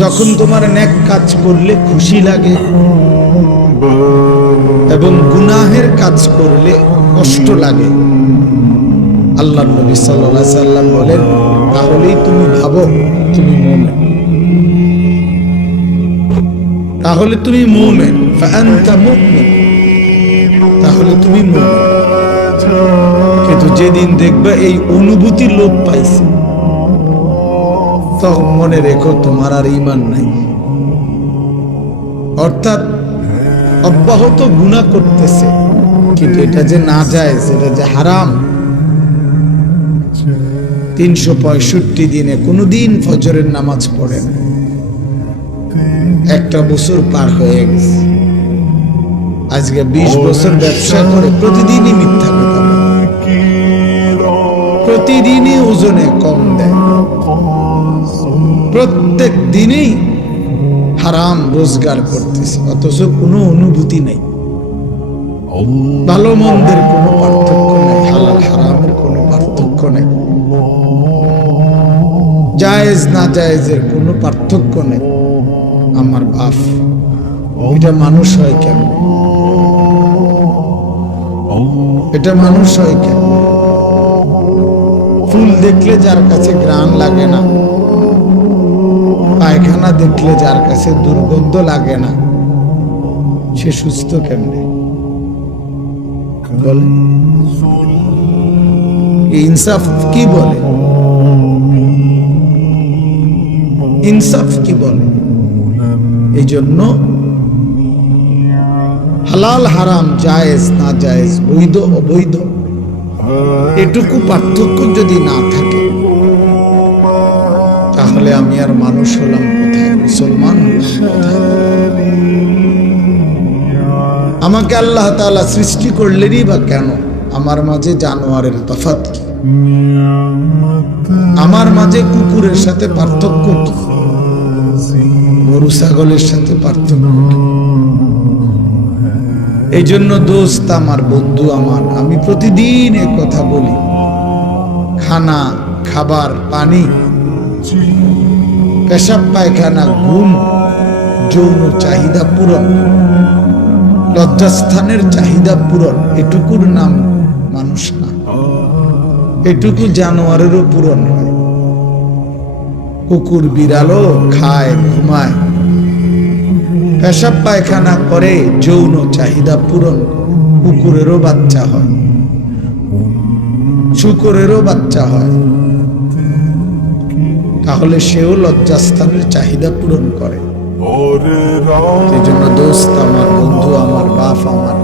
যখন তোমার নেক কাজ করলে খুশি লাগে এবং গুনাহের কাজ করলে কষ্ট লাগে, আল্লাহর নবী সাল্লাল্লাহু আলাইহি সাল্লাম বলেন তাহলেই তুমি ভাবো তুমি মুমিন, তাহলে তুমি মুমিন, ফাআনতা মুমিন, তাহলে তুমি মুমিন। কিন্তু যেদিন দেখবে এই অনুভূতি লোপ পাইছে, তখন মনে রেখো তোমার আর ঈমান নাই। অর্থাৎ অব্যাহত গুনাহ করতেছে, কিন্তু এটা যে নাজায়েজ, এটা যে হারাম। 365 দিনে কোনোদিন ফজরের নামাজ পড়ে না, একটা বছর পার হয়ে গেছে, আজকে 20 বছর ব্যবসা করে প্রতিদিনই মিথ্যা কথা বলে, প্রতিদিনই ওজনে কম দেয়, প্রত্যেক দিনই হারাম রোজগার করতেছে, অথচ কোনো অনুভূতি নেই, ভালো মন্দের কোনো পার্থক্য নেই, হালাল হারামের কোনো পার্থক্য নেই, জায়েজ না জায়েজের কোনো পার্থক্য নেই। আমার বাপ, এটা মানুষ হয় কেন? এটা মানুষ হয় কেন? ফুল দেখলে যার কাছে ঘ্রাণ লাগে না, পায়খানা দেখলে যার কাছে দুর্গন্ধ লাগে না, সে সুস্থ কেমনে? বলে ইনসাফ কি বলে? ইনসাফ কি বলে? এই জন্য হালাল হারাম, জায়েজ না জায়েজ, বৈধ অবৈধ, এটুকু পার্থক্য যদি না থাকে, তাহলে আমি আর মানুষ হলাম কোথায়, মুসলমান হলাম কোথায়? আমাকে আল্লাহ তাআলা সৃষ্টি করলেনই বা কেন? আমার মাঝে জানোয়ারের তফাৎ কি? আমার মাঝে কুকুরের সাথে পার্থক্য কি? গরু ছাগলের সাথে পার্থক্য কি? এই জন্য দোস্ত আমার, বন্ধু আমার, আমি প্রতিদিন এ কথা বলি, খানা, খাবার, পানি, পেশাব পায়খানা, ঘুম, যৌন চাহিদা পূরণ, লজ্জাস্থানের চাহিদা পূরণ, এটুকুর নাম মানুষ না, এটুকু জানোয়ারেরও পূরণ হয়। কুকুর বিড়ালও খায়, ঘুমায়, পেশাব পায়খানা করে, যৌন চাহিদা পূরণ, কুকুরেরও বাচ্চা হয়, শূকরেরও বাচ্চা হয়, তাহলে সেও লজ্জাস্থানের চাহিদা পূরণ করে। এই জন্য দোস্ত আমার, বন্ধু আমার, বাপ আমার,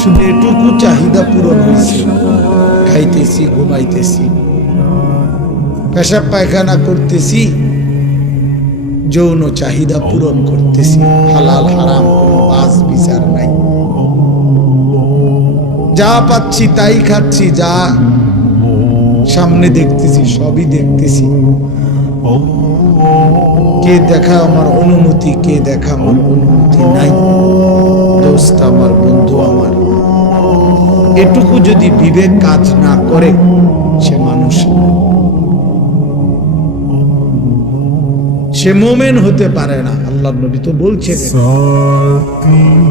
শুধু এটুকু চাহিদা পূরণ হয়েছে, খাইতেছি, ঘুমাইতেছি, পেশাব পায়খানা করতেছি, যৌন চাহিদা পূরণ করতেছি, হালাল হারাম কোনো বাজ বিচার নাই, যা পাচ্ছি তাই খাচ্ছি, যা সামনে দেখতেছি সবই দেখতেছি। কে দেখা আমার অনুমতি, কে দেখা আমার অনুমতি নাই। দোস্ত আমার, বন্ধু আমার, এটুকু যদি বিবেক কাজ না করে, সে মানুষ না, সে মুমিন হতে পারে না। আল্লাহর নবী তো বলছেন,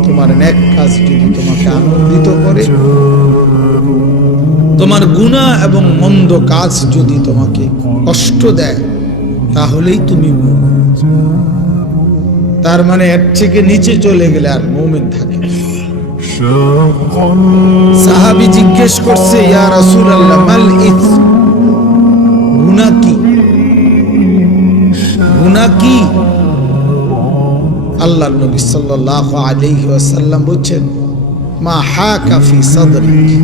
তোমার নেক কাজ যদি তোমাকে আনন্দিত করে, তোমার গুনাহ এবং মন্দ কাজ যদি তোমাকে কষ্ট দেয়, তাহলেই তুমি মুমিন। তার মানে এর থেকে নিচে চলে গেলে আর মুমিন থাকে। সাহাবী জিজ্ঞেস করছে, ইয়া রাসূলুল্লাহ, মাল ইথম, গুনাহ কি? গুনাহ কি? আল্লাহর নবী সাল্লাল্লাহু আলাইহি ওয়াসাল্লাম বলেন, মা হাকা ফি সাদরিক,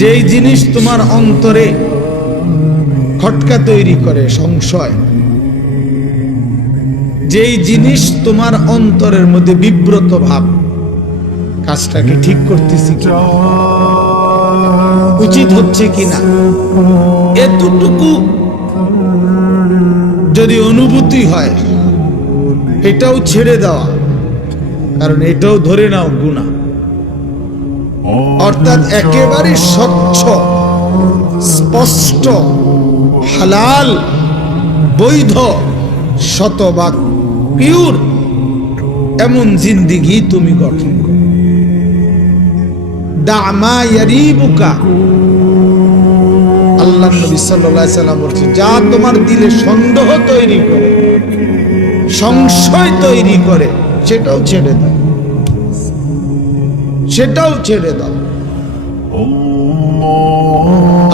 যেই জিনিস তোমার অন্তরে খটকা তৈরি করে, সংশয়, যেই জিনিস তোমার অন্তরের মধ্যে বিব্রত ভাব, কাজটাকে ঠিক করতেছি কিনা, উচিত হচ্ছে কিনা, এতটুকু যদি অনুভূতি হয়, এটাও ছেড়ে দেওয়া, কারণ এটাও ধরে নাও গুনাহ। অর্থাৎ একেবারে স্বচ্ছ, স্পষ্ট, হালাল বৈধ, শতভাগ পিওর এমন জিন্দিগি তুমি গঠন করো। দামা ইয়ারিবুকা, আল্লাহ নবী সাল্লাল্লাহু আলাইহি সাল্লাম বলছেন, যা তোমার দিলে সন্দেহ তৈরি করে, সংশয় তৈরি করে, সেটাও ছেড়ে দাও, সেটাও ছেড়ে দাও।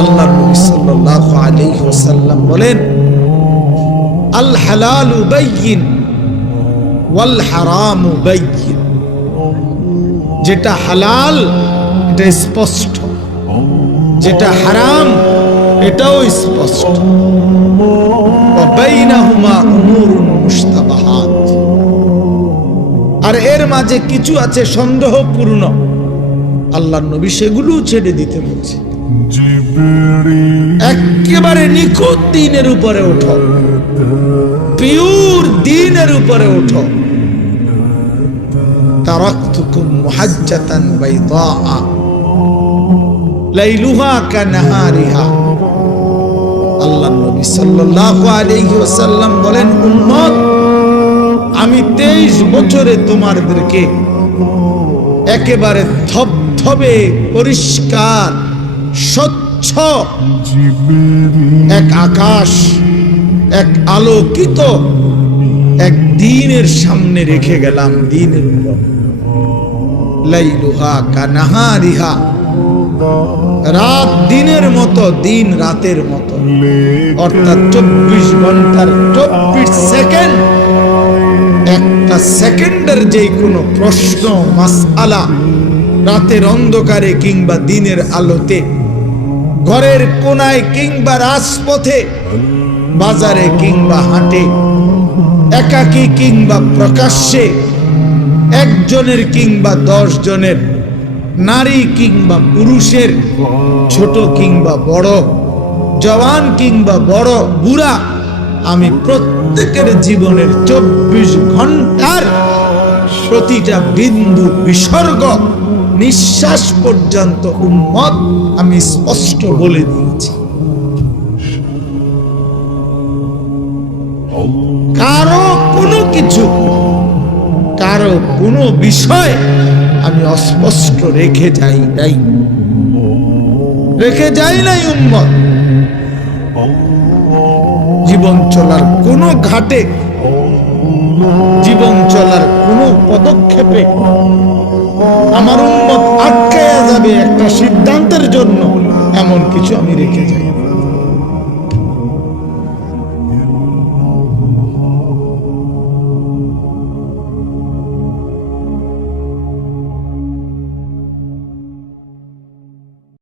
আল্লাহ নবী সাল্লাল্লাহু আলাইহি ওয়াসাল্লাম বলেন, আল হালালু বাইয়িন ওয়াল হারামু বাইয়িন, যেটা হালাল এটা স্পষ্ট, যেটা হারাম এটাও স্পষ্ট। ওয়া বাইনাহুমা উমুরুন মুশতাবাহাত, আর এর মাঝে কিছু আছে সন্দেহপূর্ণ, আল্লাহর নবী সেগুলো ছেড়ে দিতে বলছে। একেবারে নিখুঁত দ্বীনের উপরে ওঠো, পিওর দ্বীনের উপরে ওঠো। তারাকতুকুম মুহাজ্জাতান বাইদা লাইলুহা কানাহারিহা। আল্লাহর নবী সাল্লাল্লাহু আলাইহি ওয়াসাল্লাম বলেন, উম্মত, আমি 23 বছরে তোমাদেরকে একেবারে ধবধবে পরিষ্কার স্বচ্ছ এক আকাশ, এক আলোকিত এক দ্বীনের সামনে রেখে গেলাম। দ্বীনের উপর লাইলুহা কানাহারিহা, রাত দিনের মতো, দিন রাতের মতো, অর্থাৎ 24 ঘন্টার 24 সেকেন্ড। একটা সেকেন্ডের যে কোনো প্রশ্ন মাসআলা রাতের অন্ধকারে কিংবা দিনের আলোতে, ঘরের কোনায় কিংবা রাজপথে, বাজারে কিংবা হাটে, একাকী কিংবা প্রকাশ্যে, একজনের কিংবা 10 জনের, নারী কিংবা পুরুষের, ছোট কিংবা বড়, জওয়ান কিংবা বড় বুড়া, আমি প্রত্যেকের জীবনের 24 ঘন্টার প্রতিটা বিন্দু বিসর্গ নিঃশ্বাস পর্যন্ত উম্মত আমি স্পষ্ট বলে দিয়েছি। কারো কোনো কিছু, কারো কোনো বিষয় আমি অস্পষ্ট রেখে যাই নাই, রেখে যাই নাই উম্মত। জীবন চলার কোনো ঘাটে, জীবন চলার কোনো পদক্ষেপে আমার উম্মত আটকায়া যাবে একটা সিদ্ধান্তের জন্য, এমন কিছু আমি রেখে যাই।